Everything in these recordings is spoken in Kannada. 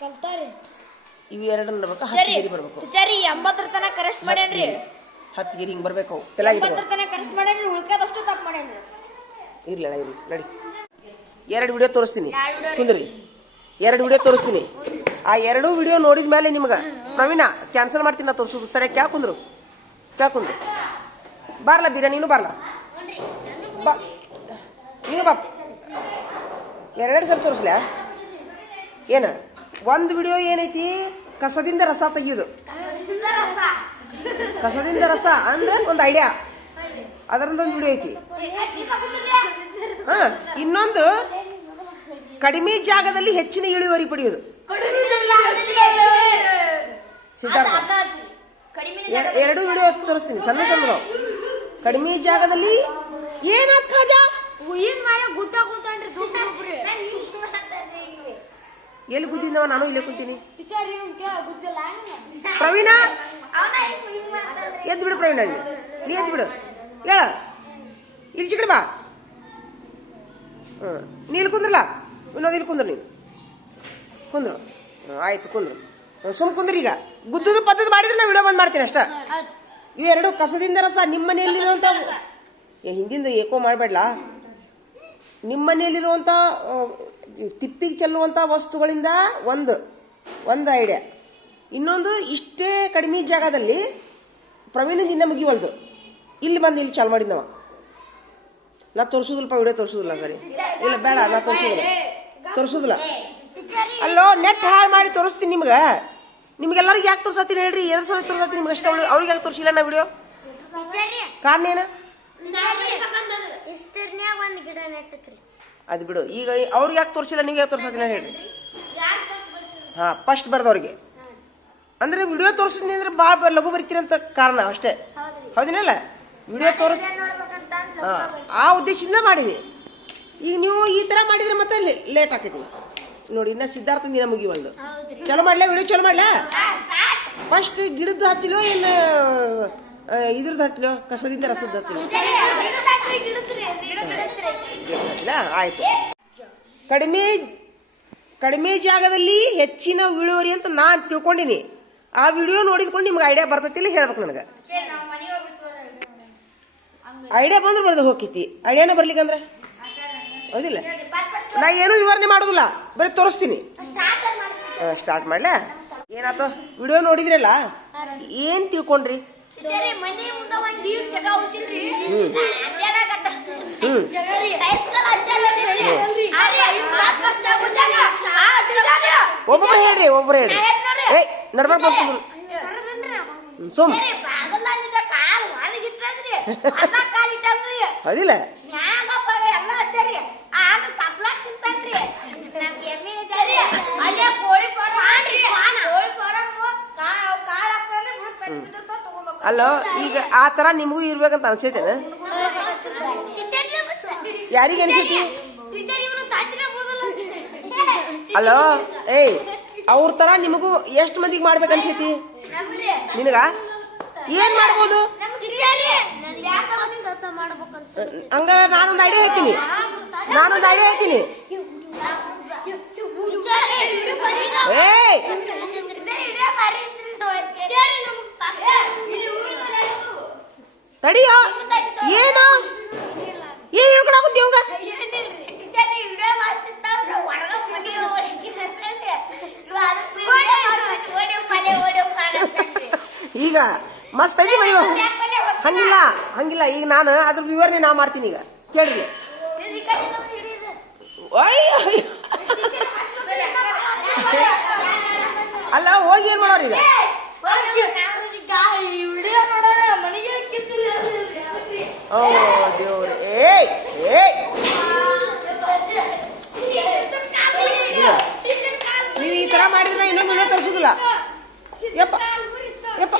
ಕಲ್ತಾರಿ. ಇವು ಎರಡು ಬರ್ಬೇಕು ಹತ್ತು ಗಿರಿ ಬರ್ಬೇಕು. ಸರಿ ಎಂಬತ್ತರ ತನಕ ಕರೆಸ್ಟ್ ಮಾಡ್ಯಾನ್ರಿ. ಹತ್ತು ಗಿರಿ ಹಿಂಗೆ ಬರ್ಬೇಕು ಅವು. ತೆಲಾಗಿ ಎಂಬತ್ತರ ತನಕ ಕರೆಸ್ಟ್ ಮಾಡ್ಯಾನ್ರಿ ಉಳ್ಕದಷ್ಟು ತಪ್ಪು ಮಾಡ್ಯಾನ್ರಿ. ಇರ್ಲಿ ಅಣ್ಣ ಇರಲಿ. ನಡಿ. ಎರಡು ವಿಡಿಯೋ ತೋರಿಸ್ತೀನಿ. ಎರಡ್ ಕುಂದ್ರಿ. ಎರಡು ವಿಡಿಯೋ ತೋರಿಸ್ತೀನಿ. ಆ ಎರಡು ವಿಡಿಯೋ ನೋಡಿದ ಮೇಲೆ ನಿಮ್ಗೆ ಪ್ರವೀಣ ಕ್ಯಾನ್ಸಲ್ ಮಾಡ್ತೀನಿ ನಾ ತೋರಿಸೋದು. ಸರಿ ಕ್ಯಾ ಕುಂದ್ರು? ಕ್ಯಾ ಕುಂದ್ರು? ಬಾರ್ಲ ಬೀರ ನೀನು ಬಾರ್ಲ? ಬಾ. ನೀನು ಬಾ. ಎರಡೆರಡು ಸಲ ತೋರಿಸ್ಲ? ಏನು? ಒಂದು ವಿಡಿಯೋ ಏನೈತಿ? ಕಸದಿಂದ ರಸ ತೆಗಿಯೋದು. ಕಸದಿಂದ ರಸ. ಅಂದ್ರೆ ಒಂದು ಐಡಿಯಾ ಅದರಿಂದ ಒಂದು ವಿಡಿಯೋ ಐತಿ. ಹಾ ಇನ್ನೊಂದು ಕಡಿಮೆ ಜಾಗದಲ್ಲಿ ಹೆಚ್ಚಿನ ಇಳುವರಿ ಪಡೆಯೋದು. ಸಿದ್ಧಾರ್ಥ. ಎರಡು ವಿಡಿಯೋ ತೋರಿಸ್ತೀನಿ. ಸಣ್ಣ ಸಣ್ಣ ಕಡಿಮೆ ಜಾಗದಲ್ಲಿ ಏನಾತ್ ಖಾಜಾ ಏನ್ ಮಾಡ ಗುದ್ದ ಕೂತಾನ್ರಿ ದುಡ್ಡು ಒಬ್ರಿ ಎಲ್ಲಿ ಗುದ್ದಿದ್ದವ ನಾನು ಇಲ್ಲೇ ಕುಂತೀನಿ. ಪ್ರವೀಣ? ಎದ್ದು ಬಿಡು ಪ್ರವೀಣ ಇಲ್ಲಿ ನೀ ಎದ್ದು ಬಿಡು. ಹೇಳ. ಇಲ್ಲಿ ಚಿಕ್ಕಡ ಬಾ. ಹ್ಞೂ ನೀ ಇಲ್ಲಿ ಕುಂದ್ರಲ್ಲ ಇನ್ನೊಂದು ಇಲ್ಲಿ ಕುಂದ್ರು ನೀನು. ಕುಂದ್ರು. ಹ್ಞೂ ಆಯ್ತು ಕುಂದ್ರು. ಸುಮ್ ಕುಂದ್ರಿ ಈಗ. ಗುದ್ದುದು ಪದ್ಧತಿ ಮಾಡಿದ್ರೆ ನಾವು ವಿಡಿಯೋ ಬಂದ್ ಮಾಡ್ತೀನಿ ಅಷ್ಟ. ಇವೆರಡು ಕಸದಿಂದ ರಸ ನಿಮ್ಮ ಮನೆಯಲ್ಲಿರುವಂಥ ಏ ಹಿಂದಿಂದ ಏಕೋ ಮಾಡಬೇಡಲ್ಲ ನಿಮ್ಮ ಮನೆಯಲ್ಲಿರುವಂಥ ತಿಪ್ಪಿಗೆ ಚೆಲ್ಲುವಂಥ ವಸ್ತುಗಳಿಂದ ಒಂದು ಒಂದು ಐಡಿಯಾ ಇನ್ನೊಂದು ಇಷ್ಟೇ ಕಡಿಮೆ ಜಾಗದಲ್ಲಿ ಪ್ರವೀಣದಿಂದ ಮುಗಿವಲ್ದು. ಇಲ್ಲಿ ಬಂದು ಇಲ್ಲಿ ಚಾಲು ಮಾಡಿದ್ನವ. ನಾ ತೋರಿಸೋದಿಲ್ಲಪ್ಪ ವಿಡಿಯೋ ತೋರಿಸೋದಿಲ್ಲ ಸರಿ. ಇಲ್ಲ ಬೇಡ ನಾ ತೋರಿಸೋದಿಲ್ಲ. ತೋರಿಸೋದಿಲ್ಲ. ಅಲ್ಲೋ ನೆಟ್ ಹಾಳು ಮಾಡಿ ತೋರಿಸ್ತೀನಿ ನಿಮ್ಗೆ. ನಿಮ್ಗೆಲ್ಲರಿಗೆ ಯಾಕೆ ತೋರಿಸತ್ತೀನಿ ಹೇಳ್ರಿ? ಎರಡು ಸಲ ತೋರಿಸತ್ತೀನಿ ನಿಮ್ಗೆ ಅಷ್ಟ ಅವ್ರಿಗೆ ಯಾಕೆ ತೋರಿಸಿಲ್ಲ ನಾ ವಿಡಿಯೋ? ಕಾರಣ ಏನು? ಅದು ಬಿಡು. ಈಗ ಅವ್ರಿಗೆ ಯಾಕೆ ತೋರಿಸಿಲ್ಲ ನೀವು ಯಾಕೆ ತೋರ್ಸತ್ತೀನಿ ಹೇಳಿ ಹಾಂ ಫಸ್ಟ್ ಬರ್ದವ್ರಿಗೆ. ಅಂದ್ರೆ ವಿಡಿಯೋ ತೋರಿಸಿದ್ನಿ ಅಂದ್ರೆ ಭಾಳ ಲಘು ಬರ್ತೀರಂತ ಅಂತ ಕಾರಣ ಅಷ್ಟೇ. ಹೌದಿನಲ್ಲ? ವಿಡಿಯೋ ತೋರಿಸ್ ಹಾಂ ಆ ಉದ್ದೇಶದಿಂದ ಮಾಡಿವಿ. ಈಗ ನೀವು ಈ ಥರ ಮಾಡಿದ್ರೆ ಮತ್ತೆ ಲೇಟ್ ಆಕೈತಿ ನೋಡಿ ಇನ್ನ ಸಿದ್ಧಾರ್ಥ ದಿನ ಮುಗಿವಲ್ದು. ಚಲೋ ಮಾಡ್ಲಾ ವಿಡಿಯೋ ಚಲೋ ಮಾಡ್ಲಾ? ಫಸ್ಟ್ ಗಿಡದ್ದು ಹಚ್ಚಲೋ ಏನು ಇದ್ರದ್ದು ಹಚ್ಚಲೋ ಕಸದಿಂದ ರಸದ್ದು ಹಚ್ಚಲೋ ಇಲ್ಲ ಆಯ್ತು. ಕಡಿಮೆ ಕಡಿಮೆ ಜಾಗದಲ್ಲಿ ಹೆಚ್ಚಿನ ಇಳುವರಿ ಅಂತ ನಾನು ತಿಳ್ಕೊಂಡಿನಿ. ಆ ವಿಡಿಯೋ ನೋಡಿದ್ಕೊಂಡು ನಿಮ್ಗೆ ಐಡಿಯಾ ಬರ್ತೈತಿಲ್ಲ ಹೇಳ್ಬೇಕು ನನಗೆ. ಐಡಿಯಾ ಬಂದ್ರೆ ಬರ್ದು ಹೋಗ್ತೈತಿ. ಐಡಿಯಾನ ಬರ್ಲಿಕ್ಕಂದ್ರೆ ಹೌದಿಲ್ಲ. ನಾ ಏನೂ ವಿವರಣೆ ಮಾಡೋದಿಲ್ಲ. ಬರೀ ತೋರಿಸ್ತೀನಿ. ಸ್ಟಾರ್ಟ್ ಮಾಡ್ಲಾ? ಏನಾಯ್ತು ವಿಡಿಯೋ ನೋಡಿದ್ರಲ್ಲ? ಏನು ತಿಳ್ಕೊಂಡ್ರಿ? ಮನೆ ಮುಂದ ಒಂದ್ ನೀರ್ ಜಗ ಉಸಿಲ್ರಿ ವರ್ಷದಾಗ ಉಜ್ಜಾಗ. ಆ, ಹೇಳ್ರಿ ಒಬ್ರು ಹೇಳ್ರಿ ಏ ನಡ್ಬರ್ ಬಂತು. ಸುಮ್ ಸರಿ, ಕಾಲ್ ಇಟ್ಟಂಗ್ರಿ. ಹೌದಿಲ್ಲ ಮ್ಯಾಗಪ್ಪ ಎಲ್ಲ ಹಚ್ಚರಿ ಆಡು ತಪ್ಲಾಕ್ ತಿಂತಾನ್ರಿ. ಎಮ್ಮೆ. ಅಲ್ಲೇ ಅಲ್ಲೋ ಈಗ ಆ ಥರ ನಿಮಗೂ ಇರ್ಬೇಕಂತ ಅನ್ಸೈತೇನ? ಯಾರಿಗೆ ಅನ್ಸೈತಿ? ಅಲೋ, ಏಯ್, ಅವ್ರ ಥರ ನಿಮಗೂ ಎಷ್ಟು ಮಂದಿಗೆ ಮಾಡ್ಬೇಕು ಅನ್ಸೈತಿ? ನಿನಗ? ಏನ್ ಮಾಡ್ಬೋದು? ಹಂಗ ನಾನೊಂದು ಐಡಿಯಾ ಹೇಳ್ತೀನಿ. ನಾನೊಂದು ಐಡಿಯಾ ಹೇಳ್ತೀನಿ. ಏಯ್ ತಡಿಯೋ? ಏನು? ಏನ್ ಹೇಳ್ಕೊಡಕುಂತಿ ಅವಂಗ? ಈಗ ಮಸ್ತ್ ಐತಿ ಮೈವ ಹಂಗಿಲ್ಲ ಹಂಗಿಲ್ಲ. ಈಗ ನಾನು ಅದ್ರ ವಿವರಣೆ ನಾ ಮಾಡ್ತೀನಿ ಈಗ. ಕೇಳ್ರಿ. ಅಲ್ಲ, ಹೋಗಿ ಏನ್ ಮಾಡೋರು ಈಗ? ಓ, ದೇವ್ರೆ. ಏಯ್ ಏಯ್. ನೀವು ಈ ತರ ಮಾಡಿದ್ರೆ ಇನ್ನೊಂದು ವಿಡಿಯೋ ತರಿಸೋದಿಲ್ಲ. ಯಪ್ಪ ಯಪ್ಪ.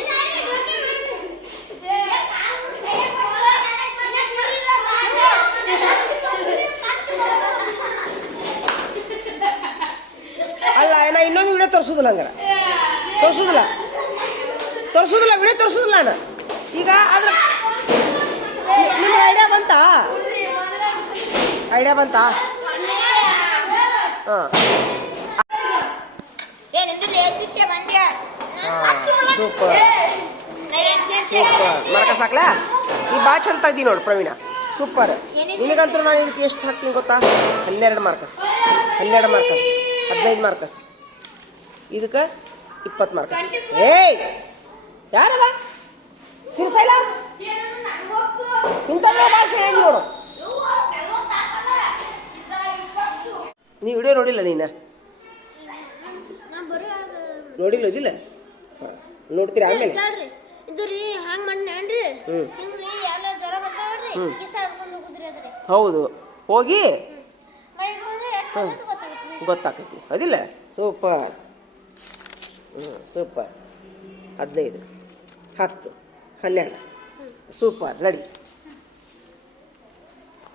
ಅಲ್ಲ, ನಾ ಇನ್ನೊಂದು ವಿಡಿಯೋ ತೋರಿಸೋದಿಲ್ಲ ಹಂಗಾರ. ತೋರಿಸೋದಿಲ್ಲ. ತೋರಿಸೋದಿಲ್ಲ, ವಿಡಿಯೋ ತೋರಿಸೋದಿಲ್ಲ ನಾನು. ಈಗ ಅದ್ರ ನಿಮ್ಗೆ ಐಡಿಯಾ ಬಂತಾ? ಐಡಿಯಾ ಬಂತಾ? ಹಾಂ. ಸೂಪರ್ ಸೂಪರ್ ಮರಕ ಸಾಕ್ಲಾ ಈ ಬಾ ಚಂದ ತೆಗ್ದಿ ನೋಡು ಪ್ರವೀಣ. ಸೂಪರ್. ನಿನಗಂತೂ ನಾನು ಇದಕ್ಕೆ ಎಷ್ಟು ಹಾಕ್ತೀನಿ ಗೊತ್ತಾ? ಹನ್ನೆರಡು ಮಾರ್ಕಸ್. ಹನ್ನೆರಡು ಮಾರ್ಕಸ್. ಹದಿನೈದು ಮಾರ್ಕಸ್. ಇದಕ್ಕೆ ಇಪ್ಪತ್ತು ಮಾರ್ಕಸ್. ಏಯ್! ಯಾರಲ್ಲ ಸಿರ್ಸೈಲ ಇಂಥವ್ರು ಭಾಷೆ ಹೇಳಿ ನೋಡು ನೀ ವಿಡಿಯೋ ನೋಡಿಲ್ಲ ನೀನು? ನೋಡಿಲ್ಲ ಇದಿಲ್ಲ? ನೋಡ್ತೀರಾ ಆಮೇಲೆ? ಇದು ರೀ ಹ್ಯಾಂಗ್ ಮಾಡ್ನೇನ್ರಿ ಹ್ಞೂ ಹಿಂಗ್ರಿ ಎಲ್ಲ ಜ್ವರ ಬರ್ತಾವ್ರಿ ಹ್ಮ್. ಕಿಸ್ತ ಹಿಡ್ಕೊಂಡು ಹೋಗುದ್ರಿ ಅದ್ರಿ. ಹೌದು. ಹೋಗಿ? ಗೊತ್ತಾಕೈತಿ. ಅದಿಲ್ಲ? ಸೂಪರ್. ಹ್ಞೂ ಸೂಪರ್. ಹದಿನೈದು ಹತ್ತು ಹನ್ನೆರಡು. ಸೂಪರ್ ನಡಿ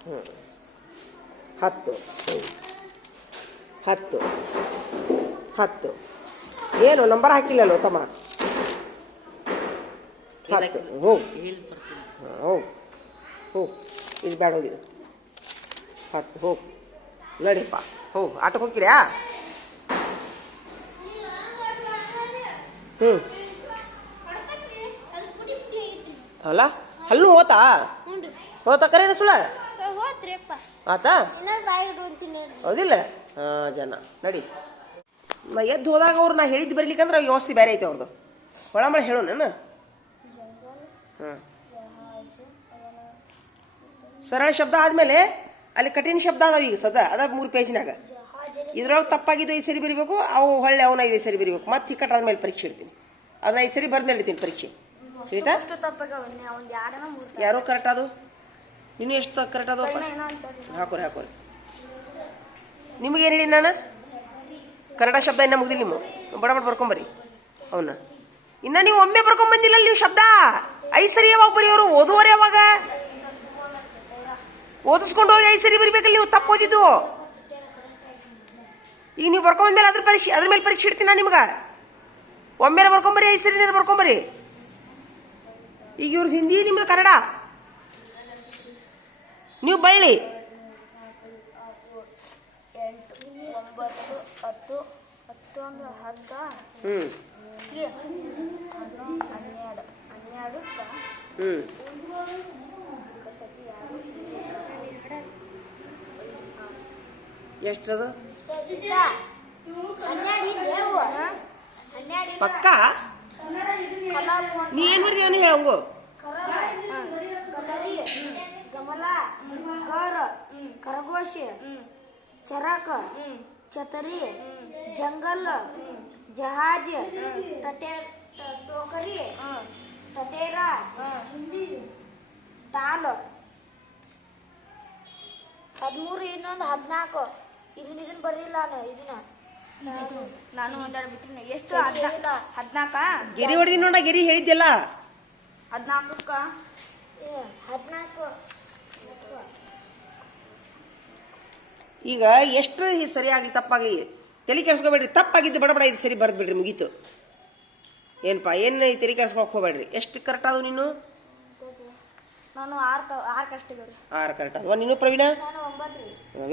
ಹ್ಞೂ ಹತ್ತು. ಹ್ಞೂ ಹತ್ತು. ಹತ್ತು. ಏನು ನಂಬರ್ ಹಾಕಿಲ್ಲಲ್ಲೋ ತಮ್ಮ? ಹತ್ತು. ಹೋಗು ಹಾಂ ಹೋಗು ಹೋಗು ಇದು ಬೇಡ ಹೋಗಿದ್ದು ಹತ್ತು ಹೋಗು ನಡಿಪ್ಪ ಹೋ ಆಟೋಕ್ಕೆ ಹೋಗ್ತೀರಾ? ಹ್ಞೂ ಅಲ್ಲ? ಅಲ್ಲೂ? ಹೋತಾ? ಹೋತಾ? ಕರೇನ ಸುಳ ಆತಾ? ಹೌದಿಲ್ಲ? ಹಾಂ ಜನ ನಡಿ. ಎದ್ದು ಹೋದಾಗ ಅವ್ರು ನಾ ಹೇಳಿದ್ದು ಬರ್ಲಿಕ್ಕಂದ್ರೆ ವ್ಯವಸ್ಥೆ ಬೇರೆ ಐತೆ ಅವ್ರದ್ದು ಒಳಮಳೆ ಹೇಳು ನಾನು ಹಾಂ. ಸರಳ ಶಬ್ದ ಆದಮೇಲೆ ಅಲ್ಲಿ ಕಠಿಣ ಶಬ್ದ ಅದಾವ ಈಗ ಸದಾ ಅದ ಮೂರು ಪೇಜ್ನಾಗ. ಇದ್ರೊಳಗೆ ತಪ್ಪಾಗಿದ್ದು ಐದು ಸರಿ ಬರಿಬೇಕು ಅವು ಹೊಳ್ಳೆ ಅವನ ಐದು ಸರಿ ಬರಿಬೇಕು. ಮತ್ತೆ ಹಿಕ್ಕಟ್ಟು ಆದ್ಮೇಲೆ ಪರೀಕ್ಷೆ ಇಡ್ತೀನಿ. ಅದನ್ನ ಐದು ಸರಿ ಬರ್ದು ನಡಿತೀನಿ ಪರೀಕ್ಷೆ. ತಿಳಿತಾ ಯಾರೋ ಕರೆಕ್ಟ್ ಅದು ನೀನು ಎಷ್ಟು ಕರೆಕ್ಟ್ ಅದಪ್ಪ ಹಾಕೋರಿ ಹಾಕೋರಿ. ನಿಮಗೆ ಏನು ಹೇಳಿ ನಾನು? ಕನ್ನಡ ಶಬ್ದ ಇನ್ನ ಮುಗ್ದಿಲ್ಲ ನಿಮ್ಮ. ಬಡ ಬಡ ಬರ್ಕೊಂಬರಿ. ಅವನ್ನ ಇನ್ನ ನೀವು ಒಮ್ಮೆ ಬರ್ಕೊಂಬಂದಿಲ್ಲ ನೀವು ಶಬ್ದ? ಐದು ಸರಿ ಯಾವಾಗ ಅವರು ಓದುವರೆ ಯಾವಾಗ ಓದಿಸ್ಕೊಂಡು ಹೋಗಿ ಐದು ಸರಿ ಬರಿಬೇಕಲ್ಲ ನೀವು ತಪ್ಪು ಓದಿದ್ದು? ಈಗ ನೀವು ಬರ್ಕೊಂಬಂದ್ಮೇಲೆ ಅದ್ರ ಪರೀಕ್ಷೆ ಅದ್ರ ಮೇಲೆ ಪರೀಕ್ಷೆ ಇಡ್ತೀನಿ ನಾನು ನಿಮ್ಗೆ? ಒಮ್ಮೆಲೆ ಬರ್ಕೊಂಬರಿ ಐದು ಸರಿ ಬರ್ಕೊಂಬರಿ. ಈಗ ಇವ್ರದ್ದು ಹಿಂದಿ ನಿಮ್ದು ಕನ್ನಡ? ನೀವು ಬಳ್ಳಿ. ಎಂಟು ಒಂಬತ್ತು ಹತ್ತು ಹತ್ತೊಂದು ಹತ್ತು ಹ್ಞೂ ಎಷ್ಟದು? ಪಕ್ಕ? ನೀ ಏನು ಬರ್ತೀಯ ನೀ ಹೇಳಂಗು ಕಲರಿ ಗಮಲ ಕರ ಖರಗೋಶ ಚರಕ ಚತರಿ ಜಂಗಲ್ ಜಹಾಜ ಟಟೆ ಟೋಕರಿ ಟಟೇರ ಟಾಲ್. ಹದಿಮೂರು ಇನ್ನೊಂದು ಹದಿನಾಲ್ಕು. ಇದನ್ನ ಇದನ್ನ ಬರ್ದಿಲ್ಲ ನಾನು ಇದನ್ನ. ನಾನು ಒಂದಾಡ್ಬಿಟ್ಟಿನಿ ಎಷ್ಟು. ಹದಿನಾಲ್ಕ? ಗಿರಿ ಹೊಡೆದಿ ನೋಡ ಗಿರಿ ಹೇಳಿದ್ಯಲ್ಲ. ಹದಿನಾಲ್ಕಕ್ಕ? ಏ, ಹದಿನಾಲ್ಕು. ಈಗ ಎಷ್ಟು ಸರಿಯಾಗಲಿ ತಪ್ಪಾಗಲಿ ತಲೆ ಕೆಡ್ಸ್ಕೊಬೇಡ್ರಿ. ತಪ್ಪಾಗಿದ್ದು ಬಡಬಡ ಬಡ ಇದು ಸರಿ ಬರ್ದು ಬಿಡ್ರಿ ಮುಗೀತು. ಏನಪ್ಪ ಏನು ತಲೆ ಕೆಡ್ಸ್ಕೊಳಕ್ ಹೋಗ್ಬೇಡ್ರಿ. ಎಷ್ಟು ಕರೆಕ್ಟ್ ಆದವು ನೀನು? ನಾನು ಆರು ಕರೆಕ್ಟ್ ಆದವು. ನೀನು ಪ್ರವೀಣ?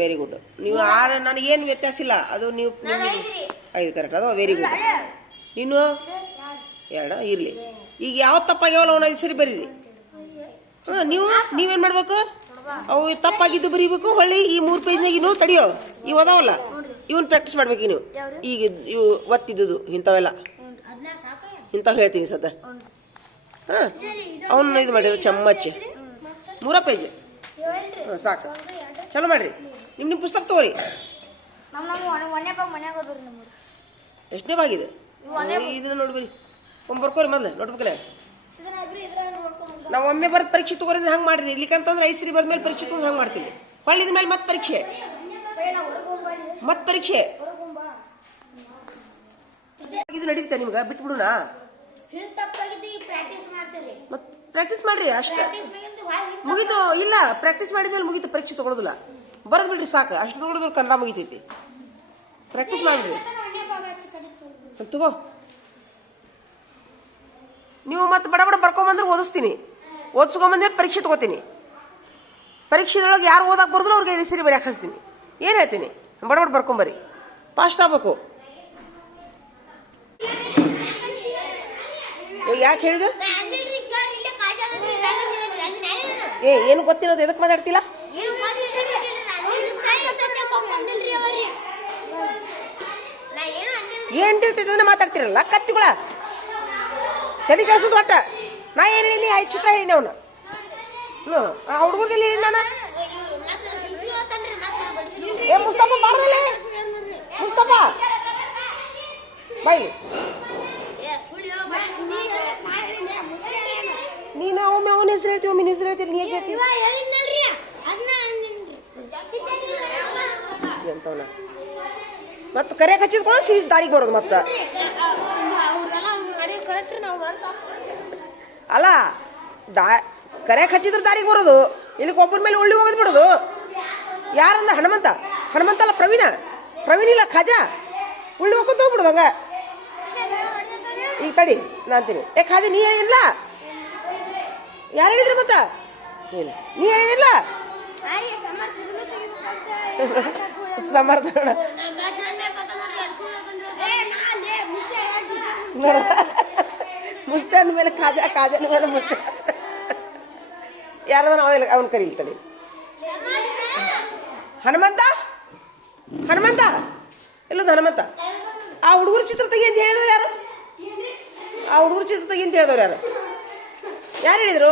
ವೆರಿ ಗುಡ್ ನೀವು ಆರು ನನಗೇನು ವ್ಯತ್ಯಾಸ ಇಲ್ಲ. ಅದು ನೀವು ಐದು ಕರೆಕ್ಟ್ ಅದು ವೆರಿ ಗುಡ್ ನೀನು? ಎರಡು ಇರಲಿ. ಈಗ ಯಾವ ತಪ್ಪಾಗ್ಯಾವಲ್ಲ ಅವನ ಐದು ಸರಿ ಬರೀರಿ. ಹಾಂ ನೀವು? ನೀವೇನು ಮಾಡ್ಬೇಕು? ಅವು ತಪ್ಪಾಗಿದ್ದು ಬರೀಬೇಕು ಹೊಳ್ಳಿ ಈ ಮೂರು ಪೇಜ್ನಾಗ ಇನ್ನೂ ತಡಿಯೋ. ಇವು ಅದಾವಲ್ಲ. ಇವನ್ ಪ್ರಾಕ್ಟೀಸ್ ಮಾಡ್ಬೇಕು ನೀವು ಈಗ ಇವು ಒತ್ತಿದ್ದುದು ಇಂಥವೆಲ್ಲ. ಇಂಥವು ಹೇಳ್ತೀನಿ ಸದ ಹಾಂ. ಅವನ್ನ ಇದು ಮಾಡಿದ್ರು ಚಮ್ಮಚ್ ಮೂರ ಪೇಜ್ ಹಾಂ ಸಾಕು. ಚಲೋ ಮಾಡ್ರಿ. ನಿಮ್ಮ ನಿಮ್ಮ ಪುಸ್ತಕ ತಗೋರಿ. ಎಷ್ಟನೇ ಬಾಗಿದೆ? ಇದನ್ನ ನೋಡ್ಬರಿ ಒಮ್ಮೆ ಬರ್ಕೋರಿ ಮೊದ್ಲು ನೋಡ್ಬೇಕಲ್ಲ ನಾವು ಒಮ್ಮೆ ಬರ್ದು ಪರೀಕ್ಷೆ ತಗೋರಿದ್ರೆ ಹಂಗೆ ಮಾಡಿದ್ರಿ. ಇಲ್ಲಿಕಂತಂದ್ರೆ ಐದು ಸರಿ ಬರ್ದ ಮೇಲೆ ಪರೀಕ್ಷೆ ತಗೊಂಡು ಹಂಗೆ ಮಾಡ್ತೀವಿ. ಹೊಳ್ಳಿದ ಮೇಲೆ ಮತ್ತೆ ಪರೀಕ್ಷೆ. ಮತ್ತೆ ಪರೀಕ್ಷೆ. ಇದು ನಡೀತಾ ನಿಮ್ಗೆ? ಬಿಟ್ಬಿಡುಣ? ಮತ್ತೆ ಪ್ರಾಕ್ಟೀಸ್ ಮಾಡ್ರಿ ಅಷ್ಟೇ. ಮುಗೀತು. ಇಲ್ಲ ಪ್ರಾಕ್ಟೀಸ್ ಮಾಡಿದ್ಮೇಲೆ ಮುಗಿತು, ಪರೀಕ್ಷೆ ತಗೊಳೋದಿಲ್ಲ. ಬರೆದು ಬಿಡ್ರಿ ಸಾಕು. ಅಷ್ಟು ತಗೊಳೋದ್ರ ಕನ್ನಡ ಮುಗಿತೈತಿ. ಪ್ರಾಕ್ಟೀಸ್ ಕಡಿತು ತಗೋ. ನೀವು ಮತ್ತೆ ಬಡ ಬಡ ಬರ್ಕೊಂಬಂದ್ರೆ ಓದಿಸ್ತೀನಿ. ಓದಿಸ್ಕೊಂಬಂದ್ರೆ ಪರೀಕ್ಷೆ ತಗೋತೀನಿ. ಪರೀಕ್ಷೆದೊಳಗೆ ಯಾರು ಓದಕ್ಕೆ ಬರ್ದ್ರು ಅವ್ರಿಗೆ ಸರಿ ಬರೆಯಕ್ಕೆ ಹಚ್ತೀನಿ. ಏನು ಹೇಳ್ತೀನಿ? ಬಡ ಬಡ ಬರ್ಕೊಂಬರಿ. ಫಾಸ್ಟ್ ಆಗ್ಬೇಕು. ಯಾಕೆ ಹೇಳಿದ್ರು ಏ, ಏನು ಗೊತ್ತಿರೋದು? ಎದಕ್ಕೆ ಮಾತಾಡ್ತಿಲ್ಲ? ಏನ್ ತಿಳ್ತಿದ್ರೆ ಮಾತಾಡ್ತಿರಲ್ಲ, ಕತ್ತಿಗಳ. ತಲೆ ಕೆಲ್ಸದ ಒಟ್ಟ ನಾ ಏನಿಲ್ಲ ಹೇಳಿ ಐದು ಚಿತ್ರ ಹೇಳಿ ಅವನು. ಹ್ಞೂ ಆ ಹುಡುಗರ್ದಿಲ್ಲ ಹೇಳಿ ನಾನು. ಏ, ಮುಸ್ತಫಾ ಬಾರಲ್ಲೇ ಮುಸ್ತಫಾ. ಬೈ ನೀನು ಒಮ್ಮೆ ಅವನ ಹೆಸರು ಹೇಳ್ತೀವಿ ಒಮ್ಮೆ ಹೆಸರು ಹೇಳ್ತೀರಿ ನೀ ಹೇಳ್ತಿ ಇವ ಹೇಳಿದ್ನಲ್ರಿ ಅದನ್ನ ಅಂದಿನ್ರಿ ಅಂತವನ ಮತ್ತೆ ಕರೆ ಹಚ್ಚಿದ್ಕೊಳ್ಳೋ ಸೀಸ್ ದಾರಿಗೆ ಬರೋದು ಮತ್ತೆ ಅವ್ರೆಲ್ಲ ನಡೆಯೋ ಕರೆಕ್ಟ್ ನಾವು ಅಲ್ಲ ದಾ ಕರೆ ಹಚ್ಚಿದ್ರೆ ದಾರಿಗೆ ಬರೋದು. ಇಲ್ಲಿ ಒಬ್ಬರ ಮೇಲೆ ಉಳ್ಳಿ ಹೋಗೋದು ಬಿಡೋದು. ಯಾರಂದ್ರೆ ಹನುಮಂತ? ಹನುಮಂತ ಅಲ್ಲ ಪ್ರವೀಣ. ಪ್ರವೀಣ ಇಲ್ಲ ಖಾಜಾ. ಉಳ್ಳಿ ಹೋಗ್ಕೊಂತ ಹೋಗ್ಬಿಡೋದು ಹಂಗ. ಈಗ ತಡಿ ನಾನು ಅಂತೀನಿ ಏ ಖಾಜಾ ನೀ ಹೇಳಿಲ್ಲ ಯಾರು ಹೇಳಿದ್ರು ಮತ್ತ ನೀ ಹೇಳಿದಿಲ್ಲ ಸಮರ್ಥ ನೋಡ ಮುಸ್ತಾನ್ ಮೇಲೆ ಖಾಜಾ ಖಾಜಾನ ಮೇಲೆ ಮುಸ್ತ ಯಾರದ ಅವ ಅವನ್ ಕರೀಲಿ ತಡಿ ಹನುಮಂತ? ಹನುಮಂತ? ಎಲ್ಲೊಂದು ಹನುಮಂತ? ಆ ಹುಡುಗರು ಚಿತ್ರ ತೆಗಿ ಅಂತ ಹೇಳಿದವ್ರು ಯಾರು? ಆ ಹುಡುಗರು ಚಿತ್ರ ತೆಗಿ ಅಂತ ಹೇಳಿದವ್ರು ಯಾರು? ಯಾರು ಹೇಳಿದ್ರು.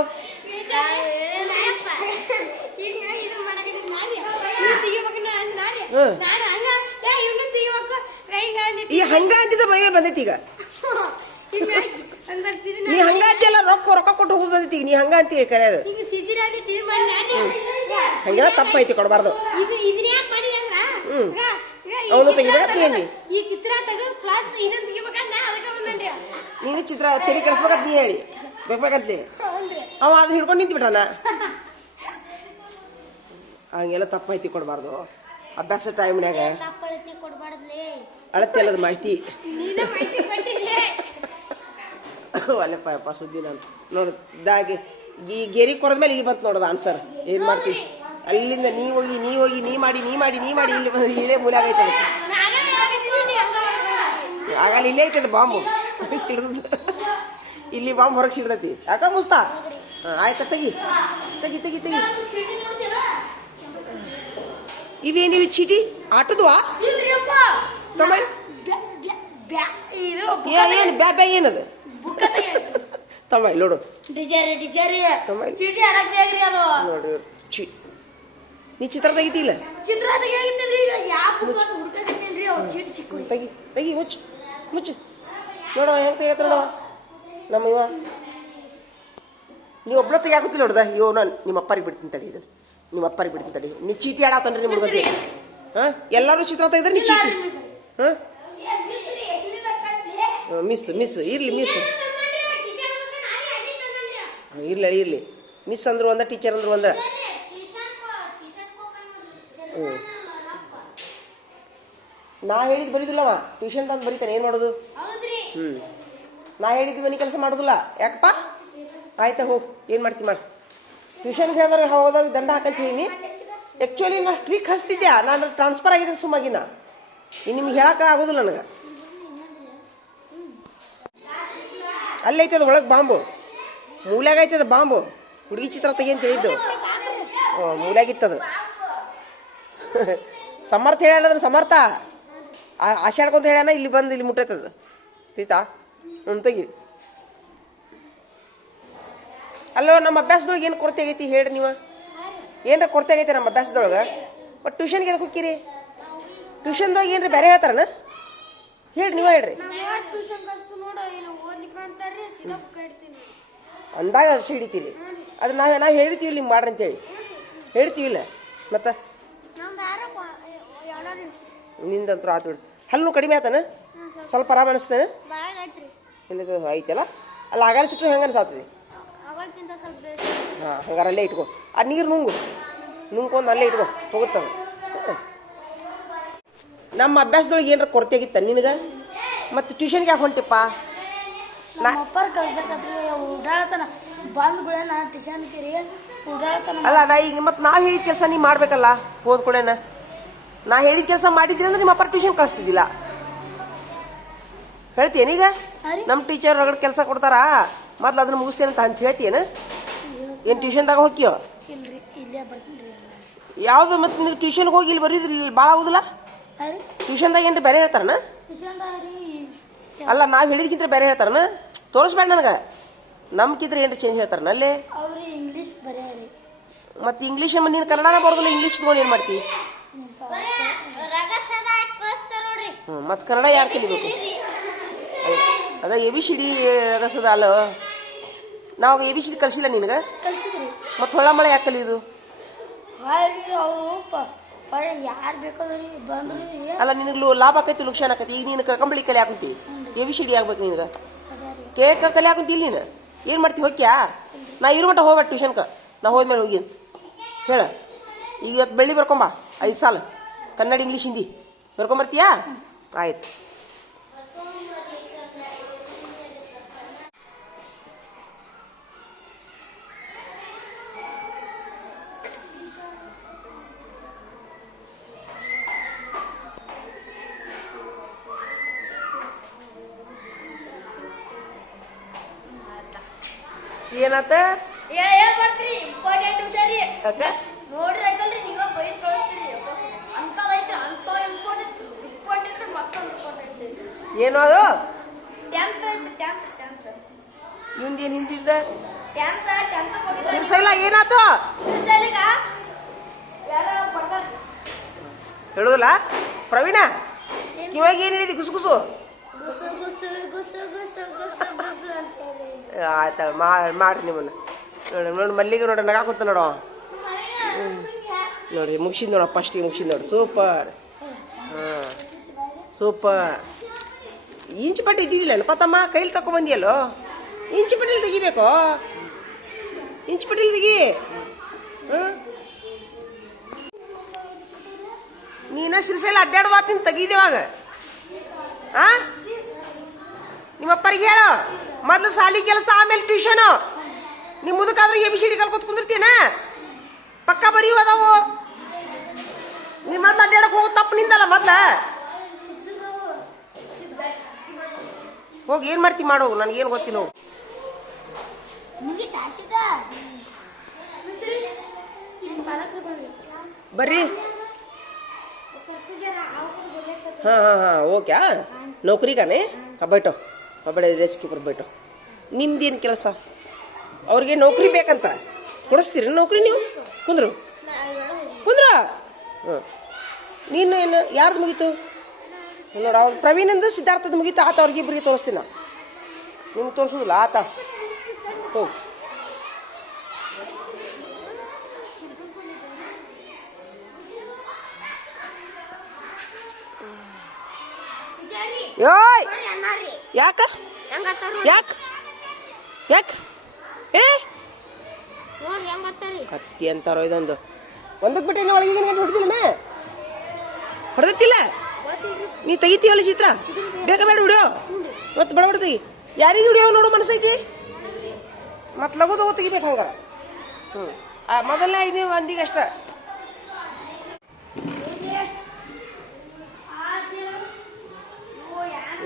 ಈ ಹಂಗ ಅಂತಿದ್ದ ಮೈಗೆ ಬಂದೈತಿ ಈಗ. ನೀ ಹಂಗ ಅಂತಿಯಲ್ಲ ರೊಕ್ಕ ರೊಕ್ಕ ಕೊಟ್ಟು ಹೋಗಿ ಬಂದಿತ್ತೀಗ ನೀ ಹಂಗ ಅಂತೀಯ ಕರೆಯೋದು. ಹಂಗೆಲ್ಲ ತಪ್ಪೈತಿ ಕೊಡಬಾರ್ದು. ಹ್ಮ್. ಅವನು ತೆಗಿಬೇಕಾ ನೀ ನೀನು ಚಿತ್ರ ತೆರಿ ಕರೆಸ್ಬೇಕಂತ ನೀ ಹೇಳಿ. ಬೇಕಂತ ಅವ ಅದನ್ನ ಹಿಡ್ಕೊಂಡು ನಿಂತು ಬಿಟ್ಟಾನ ಹಂಗೆಲ್ಲ ತಪ್ಪೈತಿ ಕೊಡಬಾರ್ದು. ಅಭ್ಯಾಸ ಟೈಮ್ನಾಗ ಅಳತಿ ಅಲ್ಲದ ಮಾಹಿತಿ. ಅಲ್ಲಪ್ಪ ಅಪ್ಪ ಸುದ್ದಿ ನಾನು ನೋಡು ದಾಗೆ ಈ ಗೆರಿ ಕೊರದ ಮೇಲೆ ಇಲ್ಲಿ ಬಂತು ನೋಡೋದು ಆನ್ಸರ್ ಏನು ಮಾಡ್ತೀವಿ ಅಲ್ಲಿಂದ ನೀ ಹೋಗಿ ನೀ ಹೋಗಿ ನೀ ಮಾಡಿ ನೀ ಮಾಡಿ ನೀ ಮಾಡಿ ಇಲ್ಲಿ ಬಂದು ಇಲ್ಲೇ ಮೂಲ ಆಗೈತೆ ಆಗಲ್ಲ ಇಲ್ಲೇ ಐತದ ಬಾಂಬು. ಸಿಡ್ದು ಇಲ್ಲಿ ಬಾಂಬ್ ಹೊರಗೆ ಸಿಡ್ದತಿ. ಯಾಕ ಮುಸ್ತಾ? ಹಾಂ ಆಯ್ತಾ ತೆಗಿ. ತೆಗಿ ತೆಗಿ ತೆಗಿ. ಇವೇನಿವು ಚೀಟಿ? ಆಟದ್ವಾ? ತಮ್ಮ ಏನು ಬ್ಯಾ ಬ್ಯಾ ಏನದು? ತಮ್ಮ ಇಲ್ಲಿ ನೋಡು. ಡಿಜರಿ ಡಿಜರಿ. ತಮ್ಮ ಚೀಟಿ ಆಡಕ್ ಬೇಕ್ರಿ ಅದು. ನೋಡಿ ಚಿ. ನೀ ಚಿತ್ರ ತೆಗಿತಿಲ್ಲ? ಚಿತ್ರ ತೆಗಿಯಾಗಿತ್ತಲ್ರಿ ಈಗ ಯಾವ ಬುಕ್ ಅಂತ ಹುಡ್ಕಕತ್ತೇನ್ರಿ ಅವ್ ಚೀಟಿ ಸಿಕ್ಕು ತೆಗಿ ತೆಗಿ ಮುಚ್ಚು ಮುಚ್ಚು. ನೋಡು ಹೆಂಗೆ ತೆಗಿತ ನೋಡು. ನಮ್ಮ ಇವ. ನೀವು ಒಬ್ಳ ತೆಗಿಯಾಕುತ್ತಿಲ್ಲ ನೋಡ್ದ ಇವ್ ನಾನು ನಿಮ್ಮ ಅಪ್ಪರಿಗೆ ಬಿಡ್ತೀನಿ ತಡಿ ಇದನ್ನು. ನಿಮ್ಮ ಅಪ್ಪರಿಗೆ ಬಿಡ್ತೀನಿ ತಡಿ. ನೀ ಚೀಟಿ ಆಡಾತನ್ರಿ ನಿಮ್ಮ ಹುಡುಗತಿ ಹಾಂ? ಎಲ್ಲರೂ ಚಿತ್ರ ತೆಗೆದ್ರೆ ನೀ ಚೀಟಿ. ಹಾಂ? ಮಿಸ್ ಮಿಸ್ ಇರ್ಲಿ ಮಿಸ್ ಇರ್ಲಿ ಇರ್ಲಿ. ಮಿಸ್ ಅಂದ್ರು ಒಂದ ಟೀಚರ್ ಅಂದ್ರು ಒಂದ. ಹ್ಞೂ ನಾ ಹೇಳಿದ್ ಬರೀದಿಲ್ಲವ ಟ್ಯೂಷನ್ ತಂದು ಬರೀತಾನೆ, ಏನು ಮಾಡೋದು? ಹ್ಞೂ ನಾ ಹೇಳಿದ್ದು ಮನೆ ಕೆಲಸ ಮಾಡೋದಿಲ್ಲ. ಯಾಕಪ್ಪ? ಆಯ್ತಾ, ಹೋಗ್. ಏನು ಮಾಡ್ತೀನಿ ಮಾಡಿ? ಟ್ಯೂಷನ್ ಹೇಳಿದ್ರೆ ಹೋದವ್ರಿಗೆ ದಂಡ ಹಾಕಂತ ಹೇಳಿ ಆ್ಯಕ್ಚುಲಿ ನಾ ಸ್ಟ್ರಿಕ್ ಹಚ್ತಿದ್ಯಾ? ನಾನು ಟ್ರಾನ್ಸ್ಫರ್ ಆಗಿದೆ ಸುಮ್ಮಾಗಿನ. ನಿಮ್ಗೆ ಹೇಳಕ್ಕ ಆಗೋದಿಲ್ಲ ನನಗೆ. ಅಲ್ಲೈತದ ಒಳಗೆ ಬಾಂಬು. ಮೂಲ್ಯಾಗ ಅದು ಬಾಂಬು. ಹುಡುಗಿ ಚಿತ್ರ ತೆಗಿಯಂತ ಹೇಳಿದ್ದು. ಹ್ಞೂ ಮೂಲ್ಯಾಗಿತ್ತದು. ಸಮರ್ಥ ಹೇಳ್ಯಾನಂದ್ರೆ ಸಮರ್ಥ. ಆಶಾಡ್ಕೊಂತ ಹೇಳ್ಯಾನ, ಇಲ್ಲಿ ಬಂದು ಇಲ್ಲಿ ಮುಟ್ಟೈತದ. ತೀತಾ ಹ್ಞೂ ತೆಗಿ. ಅಲ್ಲೋ, ನಮ್ಮ ಅಭ್ಯಾಸದೊಳಗೆ ಏನು ಕೊರತೆ ಆಗೈತಿ ಹೇಳ್ರಿ ನೀವು? ಏನರ ಕೊರತೆ ಆಗೈತೆ ನಮ್ಮ ಅಭ್ಯಾಸದೊಳಗೆ? ಬಟ್ ಟ್ಯೂಷನ್ಗೆ ಎದಕ್ಕೆ ಹೋಗ್ತೀರಿ ಟ್ಯೂಷನ್ದಾಗ ಏನ್ರಿ ಬೇರೆ ಹೇಳ್ತಾರನ? ಹೇಳ್ರಿ ನೀವು ಹೇಳ್ರಿ. ಅಂದಾಗ ಅಷ್ಟು ಹಿಡಿತೀರಿ. ಅದು ನಾವು ನಾವು ಹೇಳ್ತೀವಿ ನಿಮ್ಗೆ ಮಾಡ್ರಿ ಅಂತೇಳಿ ಹೇಳ್ತೀವಿಲ್ಲ ಮತ್ತೆ? ನಿಂದಂತೂ ಆತು ಬಿಡಿ. ಹಲ್ಲು ಕಡಿಮೆ ಆತನ? ಸ್ವಲ್ಪ. ಆರಾಮ ಅನಿಸ್ತಾನೆ? ಇಲ್ಲಿದು ಐತಲ್ಲ ಅಲ್ಲ ಆಗಾರ ಸುಟ್ಟರು ಹೆಂಗೆ ಅನಿಸಾತದೆ? ಹಾಂ ಹಂಗಾರ ಅಲ್ಲೇ ಇಟ್ಕೋ. ಆ ನೀರು ನುಂಗು. ನುಂಗ್ಕೊಂಡು ಅಲ್ಲೇ ಇಟ್ಕೋ. ಹೋಗುತ್ತದ. ನಮ್ಮ ಅಭ್ಯಾಸದೊಳಗೆ ಏನಾರ ಕೊರತೆ ಆಗಿತ್ತ ನಿನಗೆ? ಮತ್ತು ಟ್ಯೂಷನ್ಗೆ ಯಾಕೆ ಹೊಂಟಿಪ್ಪ? ನಾ ಅಪ್ಪರ್ ಕಳ್ಸಕತ್ರಿ ಓಡಾಡತನ ಬಂದ್ ಗುಳೆ ನಾ ಟ್ಯೂಷನ್ ಕಿರಿ ಓಡಾಡತನ ಅಲ್ಲ ನಾ ಈಗ ಮತ್ತೆ ನಾವು ಹೇಳಿದ ಕೆಲಸ ನೀವು ಮಾಡಬೇಕಲ್ಲ ಹೋದ ಕೂಡೇನ ನಾ ಹೇಳಿದ ಕೆಲಸ ಮಾಡಿದ್ರಿ ಅಂದ್ರೆ ನಿಮ್ಮ ಅಪ್ಪ ಟ್ಯೂಷನ್ ಕಳಿಸ್ತಿದ್ದಿಲ್ಲ. ಹೇಳ್ತೀಯನೀಗ ನಮ್ಮ ಟೀಚರ್ ಒಳಗಡೆ ಕೆಲಸ ಕೊಡ್ತಾರ? ಮೊದ್ಲು ಅದನ್ನ ಮುಗಿಸ್ತೇನೆ ಅಂತ ಅಂತ ಹೇಳ್ತೀಯನ ಏನು ಟ್ಯೂಷನ್ದಾಗ ಹೋಗ್ಯೋ ಯಾವುದು ಮತ್ತೆ ನೀವು ಟ್ಯೂಷನ್ಗೆ ಹೋಗಿ ಇಲ್ಲಿ ಬರೀದು ಇಲ್ಲಿ ಭಾಳ ಆಗುದಿಲ್ಲ? ಟ್ಯೂಷನ್ದಾಗ ಏನು ಬೇರೆ ಹೇಳ್ತಾರನ? ಅಲ್ಲ ನಾವು ಹೇಳಿದ್ಕಿಂತ ಬೇರೆ ಹೇಳ್ತಾರನ? ತೋರಿಸ್ಬೇಡ ನನಗೆ. ನಮ್ಕಿದ್ರೆ ಏನು ಚೇಂಜ್ ಹೇಳ್ತಾರೆ? ನಲ್ಲಿ? ಅವ್ರಿ ಇಂಗ್ಲೀಷ್ ಬರೆಯರಿ ಮತ್ತೆ ಇಂಗ್ಲೀಷ್ ನೀನು ಕನ್ನಡನ ಬರೋದಿಲ್ಲ ಇಂಗ್ಲೀಷ್ ತಗೊಂಡು ಏನು ಮಾಡ್ತಿ? ಹ್ಞೂ ಮತ್ತು ಕನ್ನಡ ಯಾರು ಕಲಿಬೇಕು? ಅದ ಎ ಬಿ ಸಿ ಡಿ ರಗಸದ ಅಲ್ಲ ನಾವು ಎ ಬಿ ಸಿ ಡಿ ಕಲಿಸಿಲ್ಲ ನಿನಗೆ? ಮತ್ತೆ ಹೊಳ ಮಳೆ ಯಾಕೆ ಕಲಿಯುದು? ಹಾಗೆ ಅವರು ಯಾರು ಬೇಕಾದ್ರಿ ಬಂದ್ರಿ ಅಲ್ಲ ನಿನಗೆ ಲಾಭ ಆಕೈತಿ ಲುಕ್ಷಾನ್ ಆಕೈತಿ. ಈಗ ನೀನು ಕಂಬಳಿ ಕಲಿ ಹಾಕುಂತಿ. ಎ ಬಿ ಸಿ ಡಿ ಆಗ್ಬೇಕು ನಿನಗೆ. ಕೇಕ್ ಕಲಿ ನೀನು. ಏನು ಮಾಡ್ತಿ ಹೋಗ್ಯಾ? ನಾ ಇರು ಮಟ್ಟ ಹೋಗ್ಬೇಡ ಟ್ಯೂಷನ್ಕ ನಾ ಹೋದ್ಮೇಲೆ ಹೋಗಿ ಅಂತ. ಹೇಳ. ಈಗ ಬೆಳ್ಳಿ ಬರ್ಕೊಂಬ. ಐದು ಸಾಲ. ಕನ್ನಡ ಇಂಗ್ಲೀಷ್ ಹಿಂದಿ ಬರ್ಕೊಂಬರ್ತೀಯಾ? ಆಯ್ತು. ಏನಾತ? ಏನು ಅದು? ಇವಂದೇನು ಹಿಂದಿದ್ದ ಸಿರ್ಸೈಲ ಏನಾತು? ಹೇಳುದಿಲ್ಲ? ಪ್ರವೀಣ ಇವಾಗ ಏನಿದೆ ಗುಸು. ಗುಸು ಗುಸು ಗುಸು ಗುಸು ಗುಸು. ಆಯ್ತ ಮಾಡ್ರಿ ನಿಮ್ಮನ್ನ. ನೋಡಿ ನೋಡಿ, ಮಲ್ಲಿಗೆ ನೋಡಿ ಕೂತ ನೋಡು. ನೋಡ್ರಿ, ಮುಗಿಸಿದ್ ನೋಡ ಫಸ್ಟಿಗೆ ಮುಗಿಸಿದ್ ನೋಡಿ. ಸೂಪರ್. ಹಾಂ. ಸೂಪರ್. ಇಂಚು ಪಟ್ಟಿ ಇದ್ದಿದ್ದಿಲ್ಲ ಪತ್ತಮ್ಮ ಕೈಲಿ ತಗೊಂಬಂದಿಯಲ್ಲೋ ಇಂಚು ಪಟ್ಟಿಲಿ ತೆಗಿಬೇಕು? ಇಂಚು ಪಟ್ಟಿಲಿ ತೆಗಿ. ಹ್ಞೂ ನೀನ ಅಡ್ಡಾಡುವ ಅಡ್ಡಾಡೋದಾತಿನ ತೆಗಿದೇವಾಗ ಆ? ನಿಮ್ಮಪ್ಪರಿಗೆ ಹೇಳು. ಮೊದಲು ಸಾಲಿ ಕೆಲಸ, ಆಮೇಲೆ ಟ್ಯೂಷನು ನಿಮ್ಮ ಮುದಕಾದ್ರೂ ಎ ಬಿ ಸಿ ಡಿ ಕಲ್ಕೊತ್ ಕುಂದಿರ್ತೀನ ಪಕ್ಕ ಬರೀವು ಅದಾವು ನಿಮ್ಮ ಮೊದ್ಲು ಅಡ್ಡಾಡಕ್ ಹೋಗೋ, ತಪ್ಪು ನಿಂದಲ್ಲ ಮೊದ್ಲ. ಹೋಗಿ, ಏನು ಮಾಡ್ತಿ ಮಾಡೋ ನನಗೇನು ಗೊತ್ತಿಲ್ಲ ಹೋಗು. ಬರ್ರಿ. ಹಾ, ಹಾಂ ಹಾಂ, ಓಕೆ ನೌಕರಿಗಾನೆ? ಬೈಟೋ. ಬಡೆ ರೇಸ್ ಕೀಪರ್ ಬೈಟೋ ನಿಮ್ದೇನು ಕೆಲಸ? ಅವ್ರಿಗೆ ನೌಕರಿ ಬೇಕಂತ? ಕೊಡಿಸ್ತೀರಿ ನೌಕರಿ ನೀವು? ಕುಂದ್ರು. ಕುಂದ್ರ? ಹಾಂ ನೀನು ಏನು ಯಾರ್ದು ಮುಗೀತು? ಪ್ರವೀಣಂದ ಪ್ರವೀಣಂದು ಸಿದ್ಧಾರ್ಥದ ಮುಗೀತು, ಆತ ಅವ್ರಿಗೆ ಇಬ್ಬರಿಗೆ ತೋರಿಸ್ತೀನಿ ನಾ ನಿಮ್ಗೆ ತೋರಿಸೋದಿಲ್ಲ, ಆತ. ಹೋಗು. ಯೋಯ್ ಯಾಕ? ಯಾಕ? ಯಾಕ? ಏ! ಕತ್ತಿ ಅಂತಾರೋ ಇದೊಂದು. ಒಂದಕ್ಕೆ ಬಿಟ್ಟೆ ಒಳಗೆ ಹೊಡೆದಿಲ್ಲ ಹೊಡೆದಿಲ್ಲ ನೀ ತೆಗಿತೀವಲ್ಲ ಚಿತ್ರ? ಬೇಗ ಬೇಡ ವಿಡಿಯೋ ಮತ್ತೆ ಬಡ ಬಡ ತೆಗಿ. ಯಾರಿಗೆ ವಿಡಿಯೋ ನೋಡು ಮನಸ್ಸೈತಿ? ಮತ್ತೆ ಲಗು ತಗೋ ತೆಗಿಬೇಕು ಹಂಗಾರ. ಹ್ಞೂ ಆ ಮೊದಲನೇ ಐದು ಮಂದಿಗೆ ಅಷ್ಟ.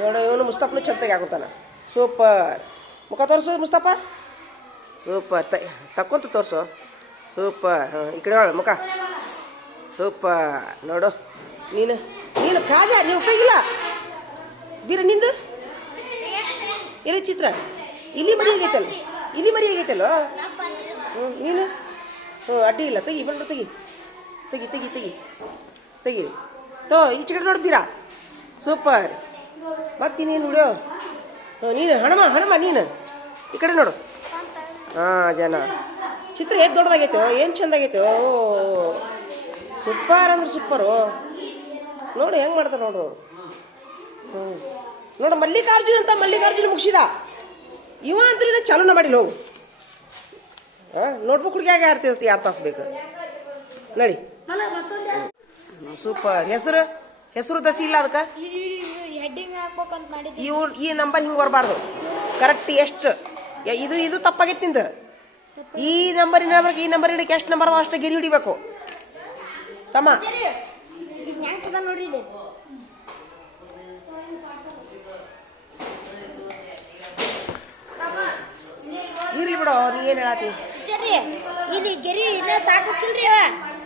ನೋಡು ಇವನು ಮುಸ್ತಫನು ಚಂದ ಆಗುತ್ತಾನ. ಸೂಪರ್. ಮುಖ ತೋರಿಸು ಮುಸ್ತಫ ಸೂಪರ್. ತ, ತಕ್ಕೊಂತ ತೋರಿಸು. ಸೂಪರ್. ಹಾಂ ಈ ಕಡೆ ಹೇಳು ಮುಖ. ಸೂಪರ್. ನೋಡು. ನೀನು ನೀನು ಕಾದ ನೀವು ಉಪಯೋಗಿಲ್ಲ ಬೀರ ನಿಂದು. ಇಲ್ಲಿ ಚಿತ್ರ. ಇಲ್ಲಿ ಮರಿ ಆಗೈತಲ್ಲ ಇಲ್ಲಿ ಮರಿ ಆಗೈತಲ್ಲ ಹ್ಞೂ ನೀನು. ಹ್ಞೂ ಅಡ್ಡಿ ಇಲ್ಲ. ತೆಗಿ ಬಂದು ತೆಗಿ. ತೆಗಿ ತೆಗಿ ತೆಗಿ. ತೆಗಿ. ತೋ ಈಚೆ ಕಡೆ ನೋಡು ಬೀರಾ. ಸೂಪರ್. ಮತ್ತೆ ನೀನು ನೋಡು ಹ್ಞೂ ನೀನು ಹಣಮ ಹಣಮ ನೀನು. ಈ ಕಡೆ ನೋಡು. ಹಾಂ ಜನ. ಚಿತ್ರ ಎಷ್ಟು ದೊಡ್ಡದಾಗೈತೋ ಏನು ಚಂದಾಗೈತೋ. ಸೂಪರ್ ಅಂದ್ರೆ ಸೂಪರು. ನೋಡು ಹೆಂಗೆ ಮಾಡ್ತಾರೆ ನೋಡು. ಹ್ಞೂ ನೋಡು ಮಲ್ಲಿಕಾರ್ಜುನ್ ಅಂತ ಮಲ್ಲಿಕಾರ್ಜುನ್ ಮುಗಿಸಿದ. ಇವ ಅಂದ್ರೆ ಚಾಲೂನ ಮಾಡಿಲ್ಲ ಹೋಗು. ಹಾಂ ನೋಟ್ಬುಕ್ ಹುಡುಗಿಯಾಗ ಆಡ್ತಿರ್ತಿ ಎರಡು ತಾಸು ಬೇಕು ನಡಿ. ಸೂಪರ್. ಹೆಸರು? ಹೆಸರು ದಸಿ ಇಲ್ಲ ಅದಕ್ಕೆ? ಹೆಡ್ಡಿಂಗ್ ಹಾಕ್ಬೇಕಂತ ಮಾಡಿದ್ದೆ ಇವು ಈ ನಂಬರ್ ಹಿಂಗೆ ಬರಬಾರ್ದು. ಕರೆಕ್ಟ್ ಎಷ್ಟು? ಯ- ಇದು ಇದು ತಪ್ಪಾಗೈತಿ ನಿಂದು. ಈ ನಂಬರ್ ಈ ನಂಬರ್ ಹಿಡಿಕೆ ಎಷ್ಟು ನಂಬರ್ ಅಷ್ಟು ಗಿರಿ ಹಿಡಿಬೇಕು. ತಮ್ಮ. ಈಗ ಹೆಂಗ್ ನೋಡ್ರಿ ಇಲ್ಲಿ. ಇರ್ಲಿ ಬಿಡು ನೀ ಏನ್ ಹೇಳಾತಿ? ಟೀಚರ್ರಿ ಇಲ್ಲಿ ಗೆರಿ ಇನ್ನ ಸಾಕೋಕಿಲ್ರಿ ಅವ.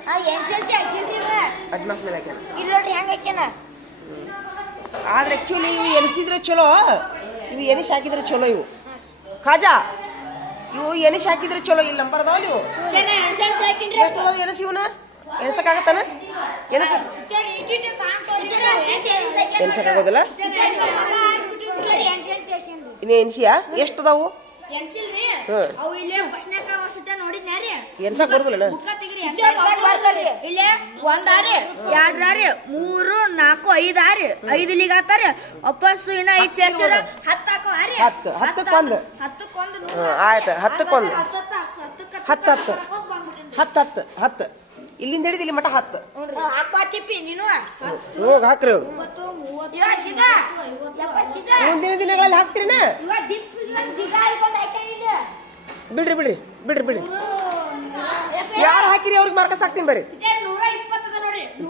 ಆ ಎನ್ಸೆನ್ಸಿ ಹಾಕಿಲ್ರಿ ಅವ? ಅಜ್ಮಾಸ್ ಮೇಲೆ ಹಾಕ್ಯಾನ. ಇಲ್ಲಿ ನೋಡ್ರಿ ಹೆಂಗ್ ಹಾಕ್ಯಾನ? ಆದ್ರೆ ಆಕ್ಚುಲಿ ಇವು ಎನಿಸಿದ್ರೆ ಚಲೋ. ಇವು ಎನಿಸ್ ಹಾಕಿದ್ರೆ ಚಲೋ ಇವು. ಖಾಜಾ ಇವು ಎನಿಸ್ ಹಾಕಿದ್ರೆ ಚಲೋ. ಇಲ್ಲಿ ನಂಬರ್ ಅದಾವ ನೀವು ಎಷ್ಟು ಅದಾವ ಎನಸ್ ಇವನ? ಎಣಸಕ್ಕಾಗತ್ತಾನ ಎನಸ. ಹಾಕಿನ್ರಿ ಇನ್ನು ಎನ್ಸಿಯಾ? ಎಷ್ಟು ಅದಾವು? ಎನ್ಸಿಲ್ರಿ. ಅವು ಇಲ್ಲೇ ಬಸ್ನಾಗ ವರ್ಷದ ನೋಡಿದ್ನ್ಯಾರಿ ಎನ್ಸಕ್ ಬರುದಿಲ್ಲ ಬುಕ್ಕ ತೆಗಿರಿ ಎನ್ಸಕ್ ಬರ್ತಾರ್ರಿ. ಇಲ್ಲೇ ಒಂದಾರಿ ಎರಡ್ರಾರಿ ಮೂರು ನಾಲ್ಕು ಐದಾರಿ ಐದು ಇಲ್ಲಿಗೆ ಆತಾರಿ. ವಾಪಸ್ಸು ಇನ್ನ ಐದು ಸೇರ್ಸಿರ ಹತ್ತು ಹಾಕವಾರಿ ಹತ್ತು. ಹತ್ತಕ್ಕೊಂದು. ಹತ್ತಕ್ಕೊಂದು ಆಯ್ತು. ಹತ್ತಕ್ಕೊಂದು ಹತ್ತು ಹತ್ತು ಹತ್ತು ಹತ್ತು ಹತ್ತು ಇಲ್ಲಿಂದ ಹಿಡಿದು ಇಲ್ಲಿ ಮಠ ಹತ್ತು. ಚಿಪ್ಪಿ ನೀನು? ಹೋಗಿ ಹಾಕ್ರಿ ಮುಂದಿನ ದಿನಗಳಲ್ಲಿ ಹಾಕ್ತೀರಿನ? ಹಾಕ್ಯಾನಿಲ್ಲ. ಬಿಡ್ರಿ ಬಿಡ್ರಿ ಬಿಡ್ರಿ ಬಿಡ್ರಿ. ಯಾರು ಹಾಕಿರಿ ಅವ್ರಿಗೆ ಮಾರ್ಕಸ್ ಹಾಕ್ತೀನಿ ಬರ್ರಿ.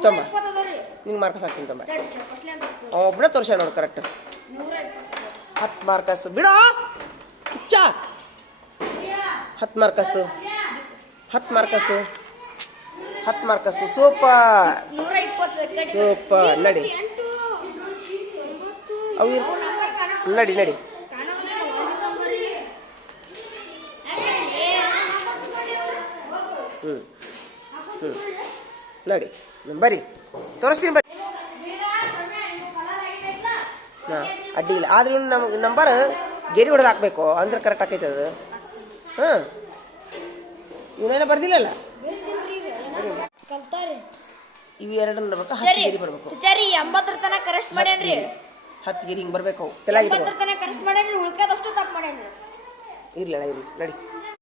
ತಮ್ಮ. ನಿಂಗೆ ಮಾರ್ಕಸ್ ಹಾಕ್ತೀನಿ ತಮ್ಮ. ಒಬ್ಬನೇ ತೋರ್ಸ ನೋಡಿ ಕರೆಕ್ಟ್ ಹತ್ತು ಮಾರ್ಕಸ್. ಬಿಡೋ. ಹುಚ್ಚ. ಹತ್ತು ಮಾರ್ಕಸ್. ಹತ್ತು ಮಾರ್ಕಸ್. ಹತ್ತು ಮಾರ್ಕಸ್ ಸೂಪರ್. ಸೂಪರ್. ನಡಿ. ಅವು ನಡಿ ನಡಿ. ಹ್ಞೂ ಹ್ಞೂ ನಡಿ. ಬರಿ. ತೋರಿಸ್ತೀನಿ ಬರಿ? ಹಾಂ, ಅಡ್ಡಿ ಇಲ್ಲ. ಆದ್ರೂ ನಮಗೆ ನಂಬರ್ ಗೆರಿ ಹೊಡೆದು ಹಾಕ್ಬೇಕು. ಅಂದ್ರೆ ಕರೆಕ್ಟ್ ಆಕೈತೆ ಅದು ಹಾಂ ಇವನೇನ ಬರ್ದಿಲ್ಲಲ್ಲ? ಇವು ಎರಡನ್ನ ಬರ್ಬೇಕು ಹತ್ತು ಗೆರಿ ಬರ್ಬೇಕು. ಸರಿ ಎಂಬತ್ತರ ತನಕ ಕರೆಸ್ಟ್ ಮಾಡ್ಯಾನ್ರಿ. ಹತ್ತು ಗೆರಿ ಹಿಂಗೆ ಬರ್ಬೇಕು ಅವು ಎಂಬತ್ತರ ತನಕ ಕರೆಸ್ಟ್ ಮಾಡ್ಯಾನ್ರಿ ಉಳ್ಕದಷ್ಟು ತಪ್ಪು ಮಾಡ್ಯಾನ್ರಿ. ಇರ್ಲಿ ಅಣ್ಣ ಇರ್ಲಿ ನಡಿ.